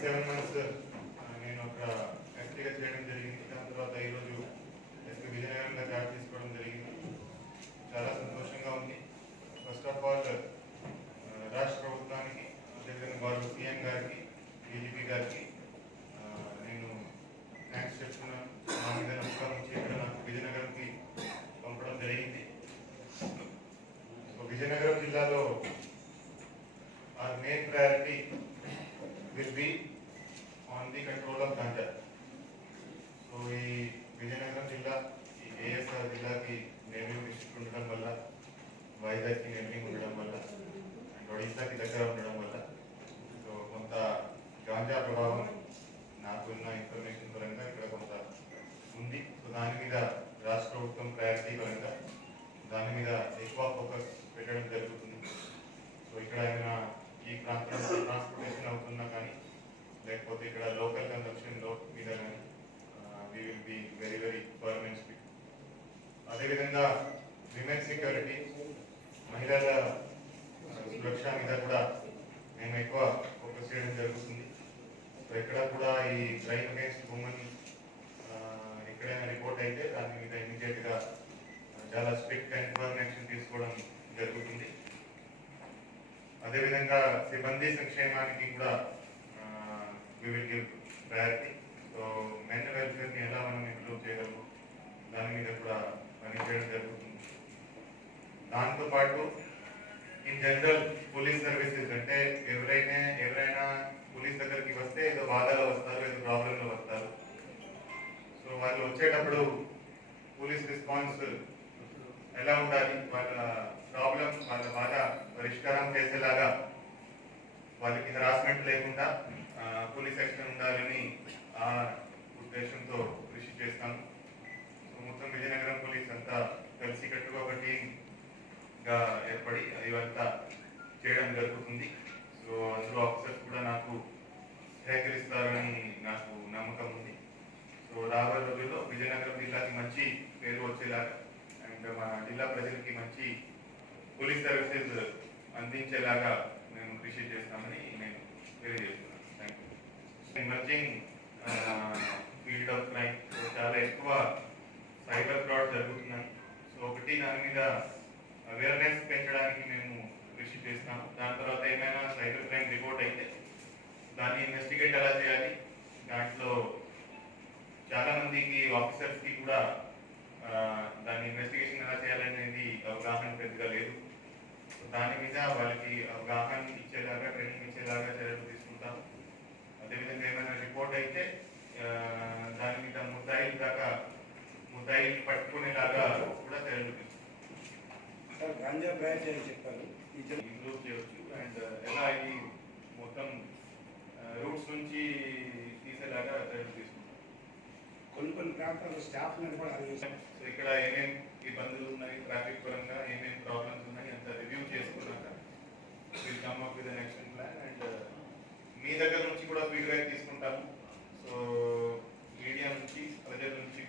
Twenty seven months నేను అక్కడ ఎంపీగా చేయడం జరిగింది. దాని తర్వాత ఈరోజు ఎస్పీ విజయనగరంగా జాబ్ తీసుకోవడం జరిగింది. చాలా సంతోషంగా ఉంది. ఫస్ట్ ఆఫ్ ఆల్ రాష్ట్ర ప్రభుత్వానికి అదేవిధంగా వారు సీఎం గారికి డీజీపీ గారికి నేను థ్యాంక్స్ చెప్తున్నాను. నా మీద నమస్కారం ఇక్కడ నాకు విజయనగరంకి పంపడం జరిగింది. విజయనగరం జిల్లాలో ఆ main priority will be on the control of ganja. So ఈ విజయనగరం జిల్లా ఈ ఏఎస్ఆర్ జిల్లాకి నేమింగ్ డిస్ట్రిక్ట్ ఉండడం వల్ల వైజాగ్కి నేమింగ్ ఉండడం వల్ల అండ్ ఒడిశాకి దగ్గర ఉండడం వల్ల సో కొంత గాంజా ప్రభావం నాకున్న ఇన్ఫర్మేషన్ పరంగా ఇక్కడ కొంత ఉంది సో దాని మీద రాష్ట్ర ప్రభుత్వం ప్రయారిటీ పరంగా దాని మీద ఎక్కువ ఫోకస్ పెట్టడం జరుగుతుంది సో ఇక్కడ ఏమైనా ఈ ప్రాంతంలో ట్రాన్స్పోర్టేషన్ అవుతున్నా కానీ లేకపోతే ఇక్కడ లోకల్ కన్సంప్షన్లో మీద కానీ we will be very very firm and speak అదేవిధంగా విమెన్ సెక్యూరిటీ మహిళల సురక్ష మీద కూడా మేము ఎక్కువ ఫోకస్ చేయడం జరుగుతుంది. సో ఎక్కడ కూడా ఈ క్రైమ్ అగేన్స్ట్ ఉమెన్ ఎక్కడైనా రిపోర్ట్ అయితే దాని మీద ఇమీడియట్గా చాలా స్ట్రిక్ట్ అండ్ ఫర్మ్ యాక్షన్ తీసుకోవడం జరుగుతుంది. అదేవిధంగా సిబ్బంది సంక్షేమానికి కూడా will give priority so men వెల్ఫేర్ని ఎలా మనం ఇంప్రూవ్ చేయగలము దాని మీద కూడా పనిచేయడం జరుగుతుంది. దాంతో పాటు ఇన్ జనరల్ పోలీస్ సర్వీసెస్ అంటే ఎవరైనా ఎవరైనా పోలీస్ దగ్గరికి వస్తే ఏదో బాధలో వస్తారు ఏదో ప్రాబ్లంలో వస్తారు. సో వాళ్ళు వచ్చేటప్పుడు పోలీస్ రెస్పాన్స్ ఎలా ఉండాలి? వాళ్ళ ప్రాబ్లం వాళ్ళ బాధ పరిష్కారం చేసేలాగా వాళ్ళకి హరాస్మెంట్ లేకుండా పోలీస్ యాక్షన్ ఉండాలని ఆ ఉద్దేశంతో కృషి చేస్తాను. మొత్తం విజయనగరం పోలీస్ అంతా కలిసి కట్టుగా ఒక టీమ్గా గా ఏర్పడి ఇవంతా చేయడం జరుగుతుంది. సో అందులో ఆఫీసర్స్ కూడా నాకు సహకరిస్తారని నాకు నమ్మకం ఉంది. సో రాబోయే రోజుల్లో విజయనగరం జిల్లాకి మంచి పేరు వచ్చేలాగా అండ్ మా జిల్లా ప్రజలకి మంచి పోలీస్ సర్వీసెస్ అందించేలాగా మేము కృషి చేస్తామని నేను తెలియజేస్తున్నాను. Thank you emerging field of crime చాలా ఎక్కువ సైబర్ ఫ్రాడ్ జరుగుతున్నాయి సో ఒకటి దాని మీద అవేర్నెస్ పెంచడానికి మేము కృషి చేస్తున్నాము. దాని తర్వాత ఏమైనా సైబర్ క్రైమ్ రిపోర్ట్ అయితే దాన్ని ఇన్వెస్టిగేట్ ఎలా చేయాలి? దాంట్లో చాలామందికి ఆఫీసర్స్కి కూడా దాని ఇన్వెస్టిగేషన్ ఎలా చేయాలనేది అవగాహన పెద్దగా లేదు. దాని మీద వాళ్ళకి అవగాహన ఇచ్చేలాగా ట్రైనింగ్ ఇచ్చేలాగా చర్యలు తీసుకుంటాం అదేవిధంగా ఏమైనా రిపోర్ట్ అయితే ఆ, దాని మీద ముద్దాయిల దాకా ముద్దాయిలు పట్టుకునేలాగా కూడా చర్యలు తీసుకుంటాం సార్ గాంజా బ్యాచ్ అని చెప్పారు. ఇంప్రూవ్ చేయొచ్చు. అండ్ ఎలా ఇది మొత్తం రూట్స్ నుంచి తీసేలాగా చర్యలు తీసుకుంటాం. కొన్ని కొన్ని ప్రాంతాల్లో స్టాఫ్ మీద కూడా సో ఇక్కడ ఏమేం ఇబ్బందులు ఉన్నాయి ట్రాఫిక్ పరంగా ఏమేం ప్రాబ్లమ్స్ ఉన్నాయి అంత రివ్యూ చేసుకున్నాక will come up with action plan and మీ దగ్గర నుంచి కూడా ఫీడ్బ్యాక్ తీసుకుంటాము. సో మీడియా నుంచి ప్రజల నుంచి